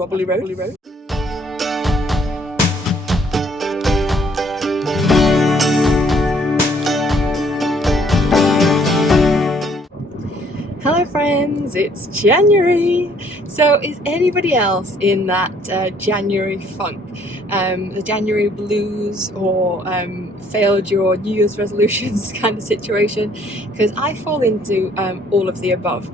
wobbly road. Hello friends, it's January! So is anybody else in that January funk? The January blues or failed your New Year's resolutions kind of situation? Because I fall into all of the above.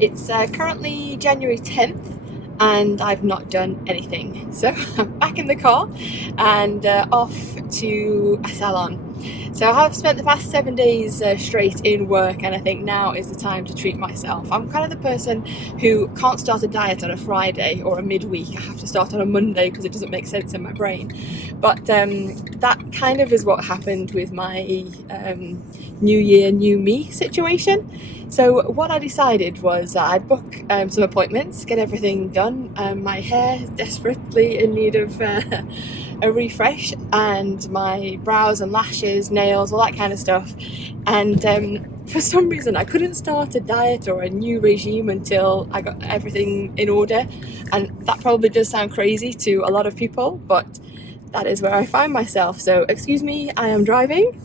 It's currently January 10th and I've not done anything. So I'm back in the car and off to a salon. So I have spent the past 7 days straight in work, and I think now is the time to treat myself. I'm kind of the person who can't start a diet on a Friday or a midweek. I have to start on a Monday because it doesn't make sense in my brain. But that kind of is what happened with my New Year, New Me situation. So what I decided was I'd book some appointments, get everything done. My hair desperately in need of a refresh, and my brows and lashes, nails, all that kind of stuff. And for some reason I couldn't start a diet or a new regime until I got everything in order. And that probably does sound crazy to a lot of people, but that is where I find myself. So excuse me, I am driving,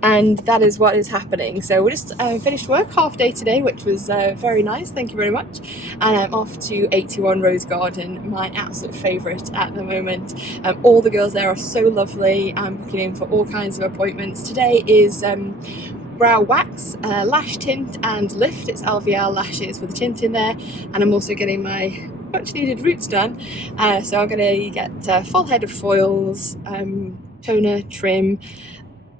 and that is what is happening. So we just finished work half day today, which was very nice, thank you very much. And I'm off to 81 Rose Garden, my absolute favourite at the moment. All the girls there are so lovely. I'm booking in for all kinds of appointments. Today is brow wax, lash tint and lift. It's LVL lashes with a tint in there, and I'm also getting my much needed roots done, so I'm going to get a full head of foils, toner, trim,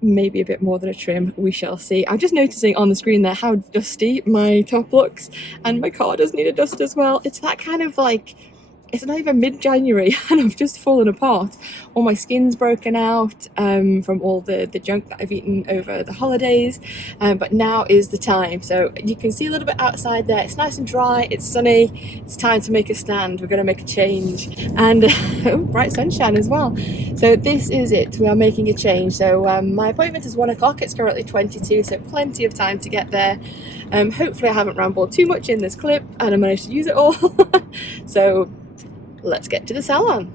maybe a bit more than a trim, we shall see. I'm just noticing on the screen there how dusty my top looks, and my car does need a dust as well. It's that kind of like, it's not even mid-January and I've just fallen apart. All my skin's broken out from all the junk that I've eaten over the holidays, but now is the time. So you can see a little bit outside there. It's nice and dry, it's sunny, it's time to make a stand. We're going to make a change, and bright sunshine as well. So this is it, we are making a change. So my appointment is 1 o'clock, it's currently 22, so plenty of time to get there. Hopefully I haven't rambled too much in this clip and I managed to use it all. So let's get to the salon.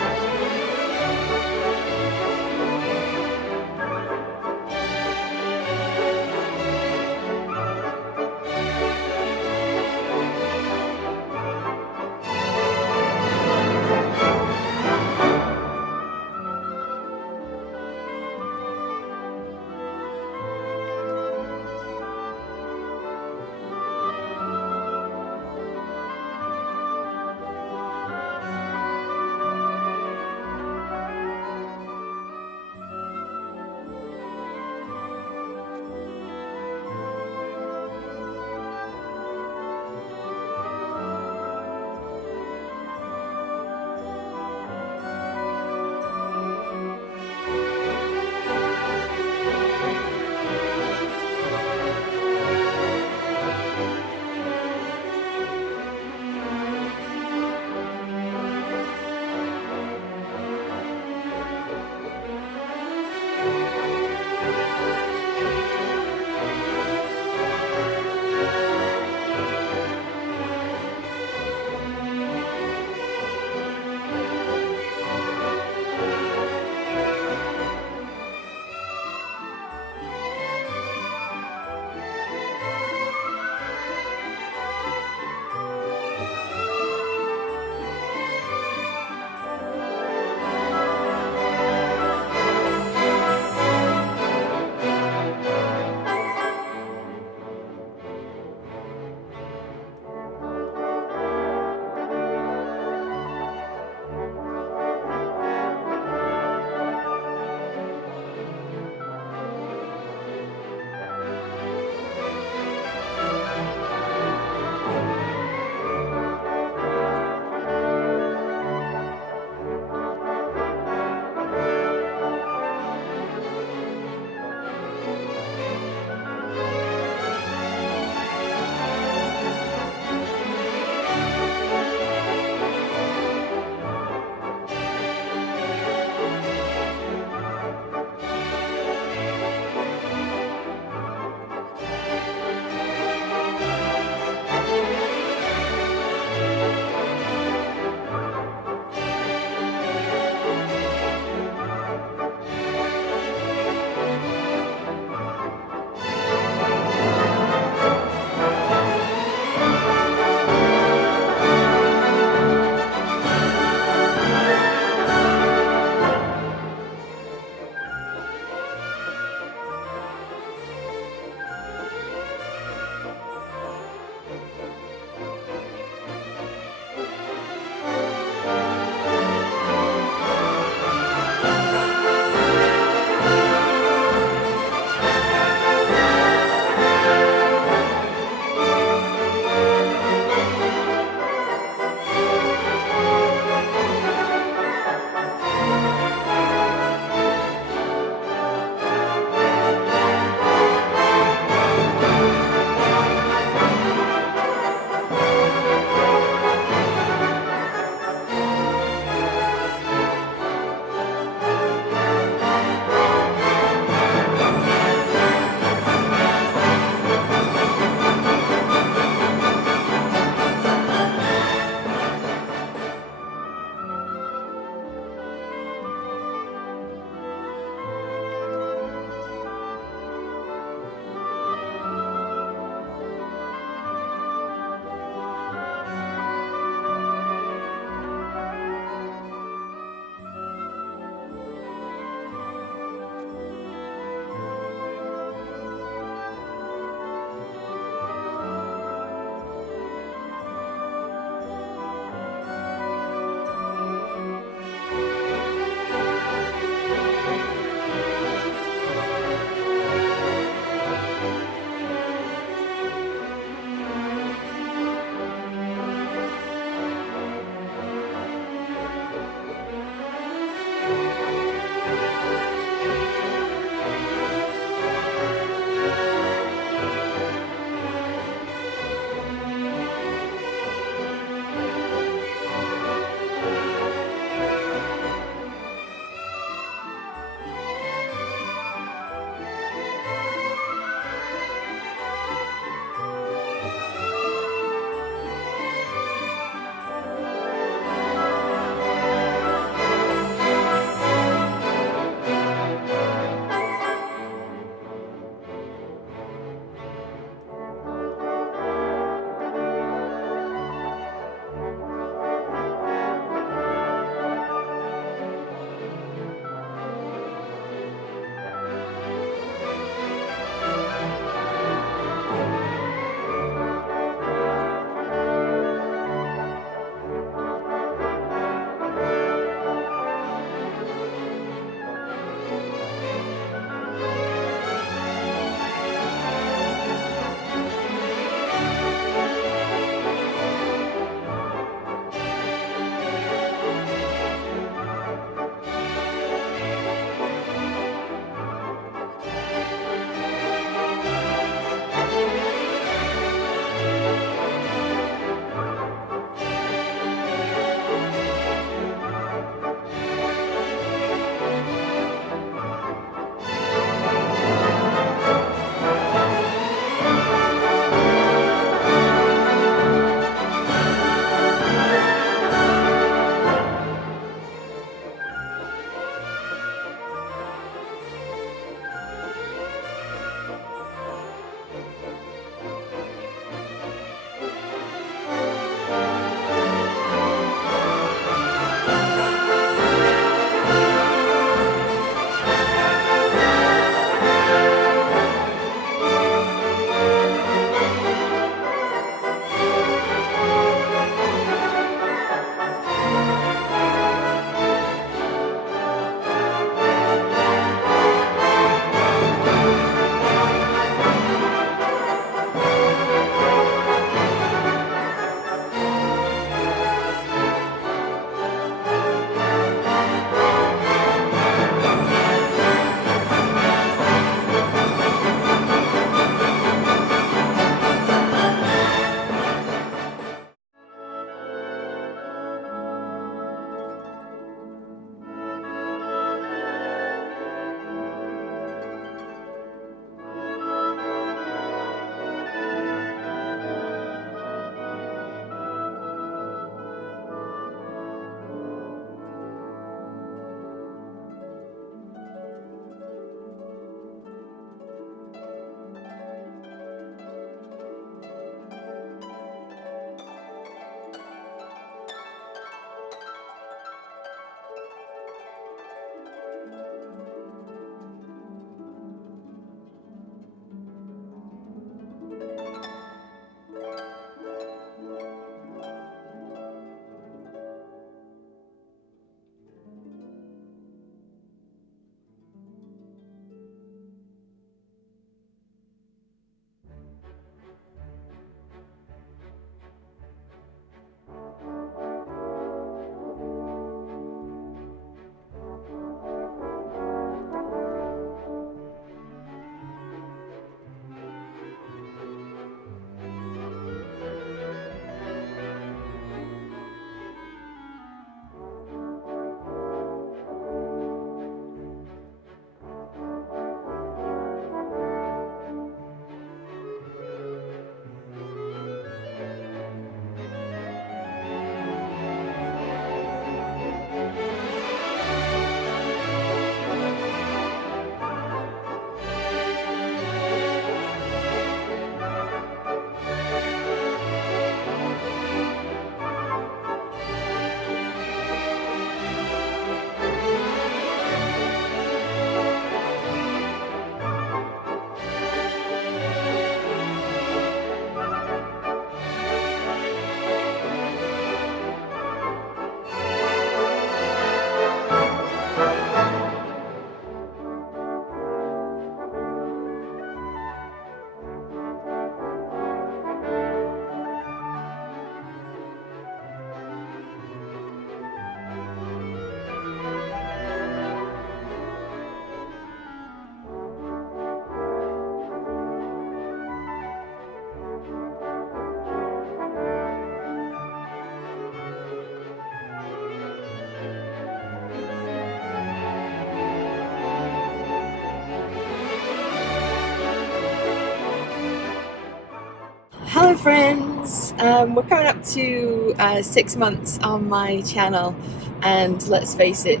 friends. We're coming up to 6 months on my channel, and let's face it,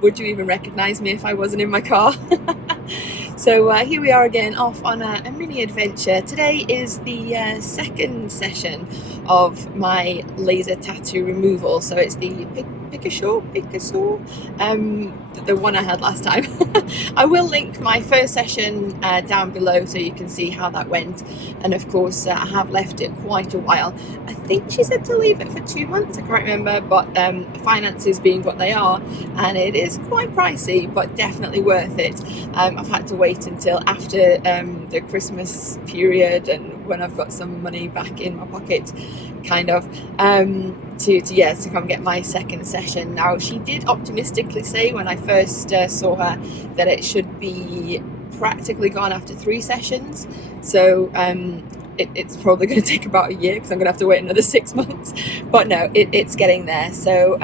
would you even recognize me if I wasn't in my car? So here we are again, off on a mini adventure. Today is the second session of my laser tattoo removal. So it's the Picosure, the one I had last time. I will link my first session down below so you can see how that went. And of course, I have left it quite a while. I think she said to leave it for 2 months, I can't remember, but finances being what they are, and it is quite pricey, but definitely worth it. I've had to wait until after the Christmas period and when I've got some money back in my pocket, kind of, to come get my second session. Now, she did optimistically say when I first saw her that it should be practically gone after 3 sessions, so it's probably going to take about a year because I'm going to have to wait another 6 months, but no, it's getting there. So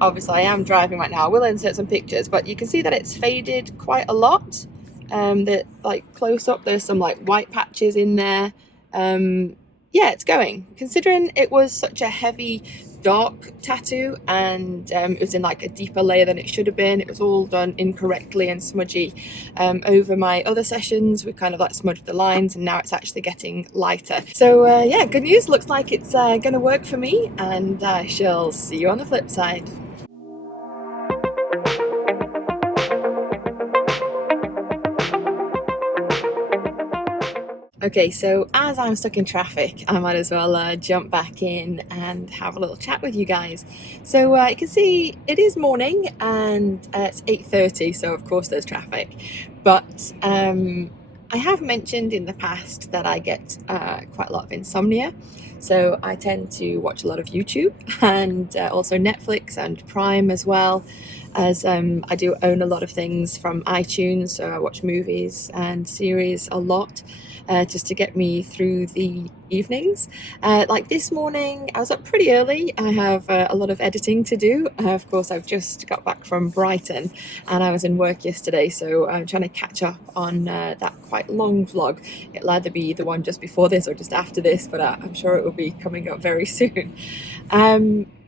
obviously I am driving right now. I will insert some pictures, but you can see that it's faded quite a lot. That, like, close up, there's some like white patches in there. Yeah, it's going, considering it was such a heavy dark tattoo, and it was in like a deeper layer than it should have been. It was all done incorrectly and smudgy. Over my other sessions we kind of like smudged the lines, and now it's actually getting lighter. So yeah, good news, looks like it's gonna work for me, and I shall see you on the flip side. Okay, so as I'm stuck in traffic, I might as well jump back in and have a little chat with you guys. So you can see it is morning, and it's 8:30, so of course there's traffic. But I have mentioned in the past that I get quite a lot of insomnia. So I tend to watch a lot of YouTube, and also Netflix and Prime as well, as I do own a lot of things from iTunes, so I watch movies and series a lot. Just to get me through the evenings. Like this morning, I was up pretty early. I have a lot of editing to do. Of course, I've just got back from Brighton, and I was in work yesterday, so I'm trying to catch up on that quite long vlog. It'll either be the one just before this or just after this, but I'm sure it will be coming up very soon.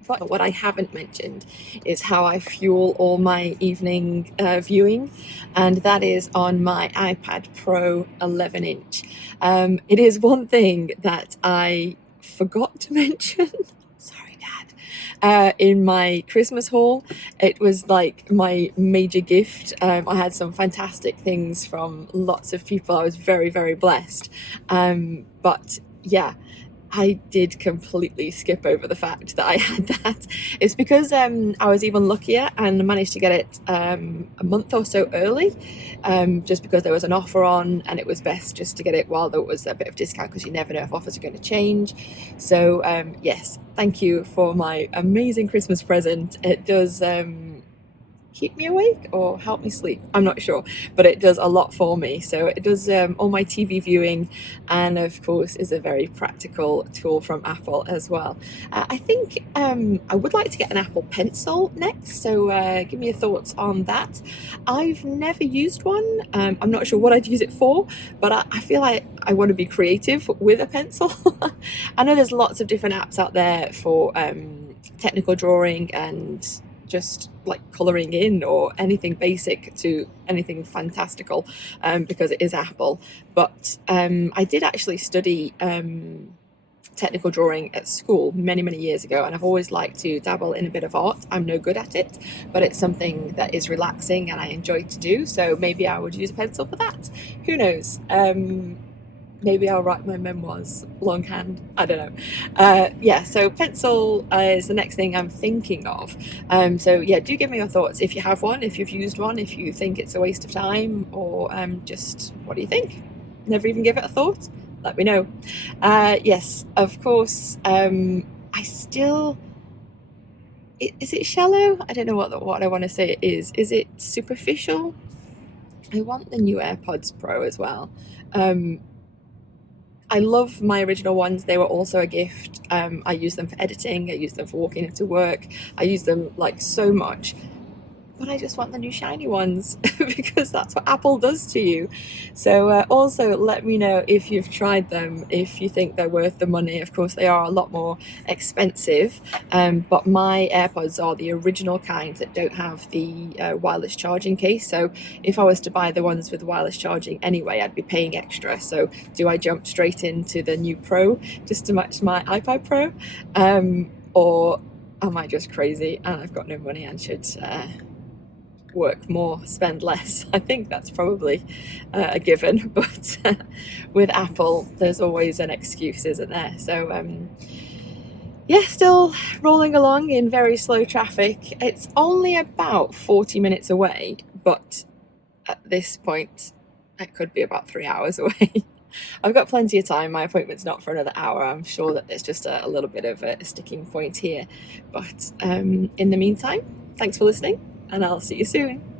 But what I haven't mentioned is how I fuel all my evening viewing, and that is on my iPad Pro 11-inch. It is one thing that I forgot to mention. Sorry, Dad. In my Christmas haul, it was like my major gift. I had some fantastic things from lots of people. I was very, very blessed. But yeah, I did completely skip over the fact that I had that. It's because I was even luckier and managed to get it a month or so early, just because there was an offer on, and it was best just to get it while there was a bit of discount, because you never know if offers are going to change. So yes, thank you for my amazing Christmas present. It does keep me awake or help me sleep, I'm not sure, but it does a lot for me. So it does all my TV viewing, and of course is a very practical tool from Apple as well. I think I would like to get an Apple Pencil next, so give me your thoughts on that. I've never used one. I'm not sure what I'd use it for, but I feel like I want to be creative with a pencil. I know there's lots of different apps out there for technical drawing and just like colouring in, or anything basic to anything fantastical, because it is Apple. But I did actually study technical drawing at school many years ago, and I've always liked to dabble in a bit of art. I'm no good at it, but it's something that is relaxing and I enjoy to do, so maybe I would use a pencil for that. Who knows? Maybe I'll write my memoirs longhand, I don't know. Yeah, so pencil is the next thing I'm thinking of. So yeah, do give me your thoughts if you have one, if you've used one, if you think it's a waste of time, or just what do you think? Never even give it a thought? Let me know. Yes, of course, I still... Is it shallow? I don't know what I want to say it is. Is it superficial? I want the new AirPods Pro as well. I love my original ones. They were also a gift. I use them for editing. I use them for walking into work. I use them like so much. but I just want the new shiny ones because that's what Apple does to you. So also let me know if you've tried them, if you think they're worth the money. Of course they are a lot more expensive, but my AirPods are the original kind that don't have the wireless charging case. So if I was to buy the ones with wireless charging anyway, I'd be paying extra. So do I jump straight into the new Pro just to match my iPad Pro, or am I just crazy and I've got no money and should work more, spend less? I think that's probably a given, but with Apple there's always an excuse, isn't there? So yeah, still rolling along in very slow traffic. It's only about 40 minutes away, but at this point it could be about 3 hours away. I've got plenty of time. My appointment's not for another hour. I'm sure that there's just a little bit of a sticking point here. But in the meantime, thanks for listening, and I'll see you soon.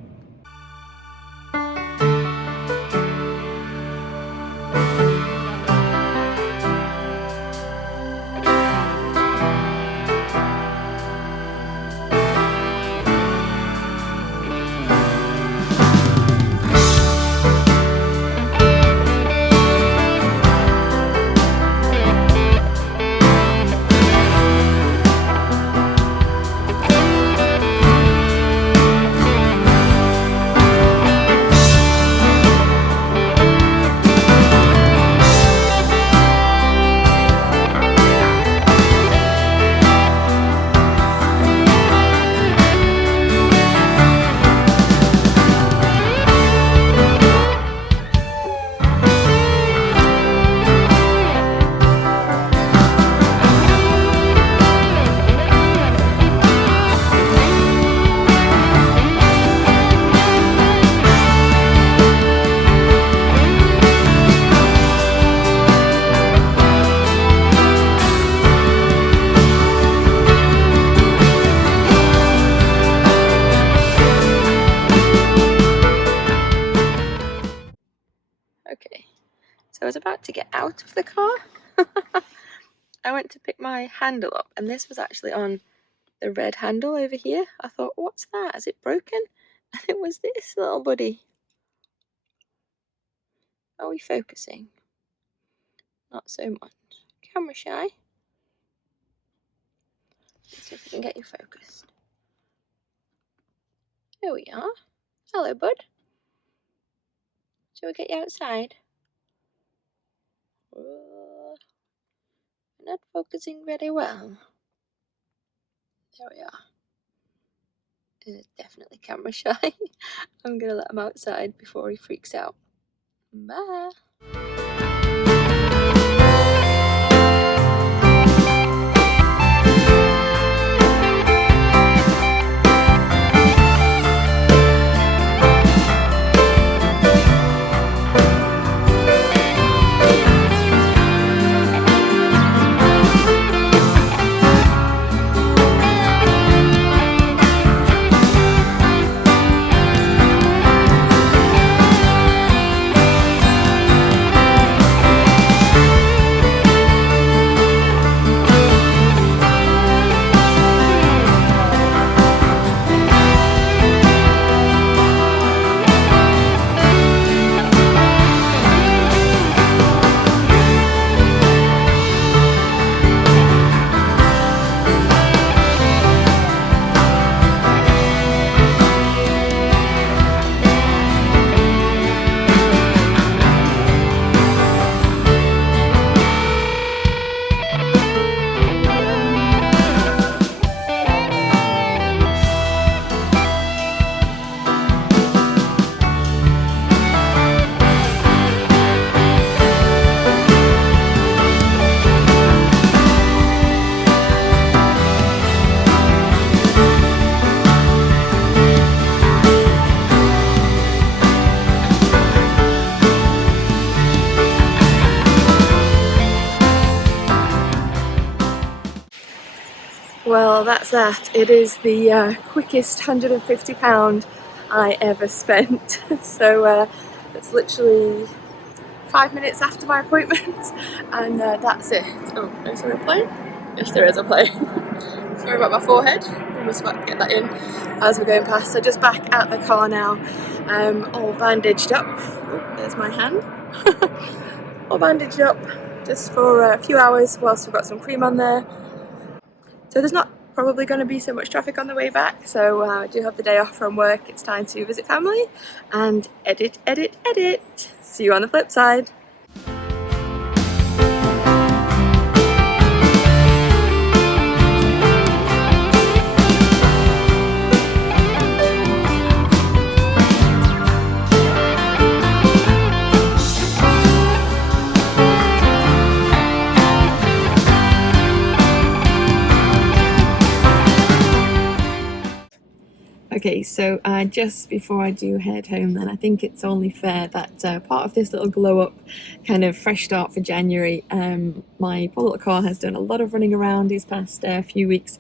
Okay, so I was about to get out of the car. I went to pick my handle up, and this was actually on the red handle over here. I thought, what's that? Is it broken? And it was this little buddy. Are we focusing? Not so much. Camera shy. Let's see if we can get you focused. Here we are. Hello, bud. Shall we get you outside? Not focusing very well. There we are. Definitely camera shy. I'm gonna let him outside before he freaks out. Bye. Well, that's that. It is the quickest £150 I ever spent. So it's literally 5 minutes after my appointment, and that's it. Oh, is there a plane? Yes, there is a plane. Sorry about my forehead. must get that in as we're going past. So just back at the car now, all bandaged up. Oh, there's my hand. All bandaged up just for a few hours whilst we've got some cream on there. So there's not probably going to be so much traffic on the way back, so I do have the day off from work. It's time to visit family and edit, edit, edit. See you on the flip side. Okay, so just before I do head home then, I think it's only fair that part of this little glow up kind of fresh start for January, my poor little car has done a lot of running around these past few weeks,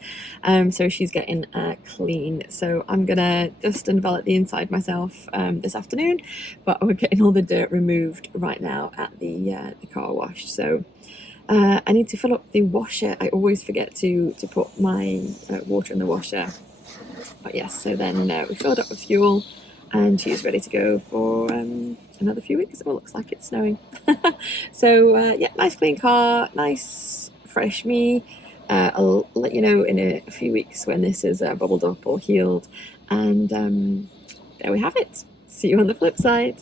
so she's getting clean. So I'm gonna just envelop the inside myself this afternoon, but we're getting all the dirt removed right now at the car wash. So I need to fill up the washer. I always forget to put my water in the washer. But yes, so then we filled up with fuel and she's ready to go for another few weeks. It looks like it's snowing. So yeah, nice clean car, nice fresh me. I'll let you know in a few weeks when this is bubbled up or healed. And there we have it. See you on the flip side.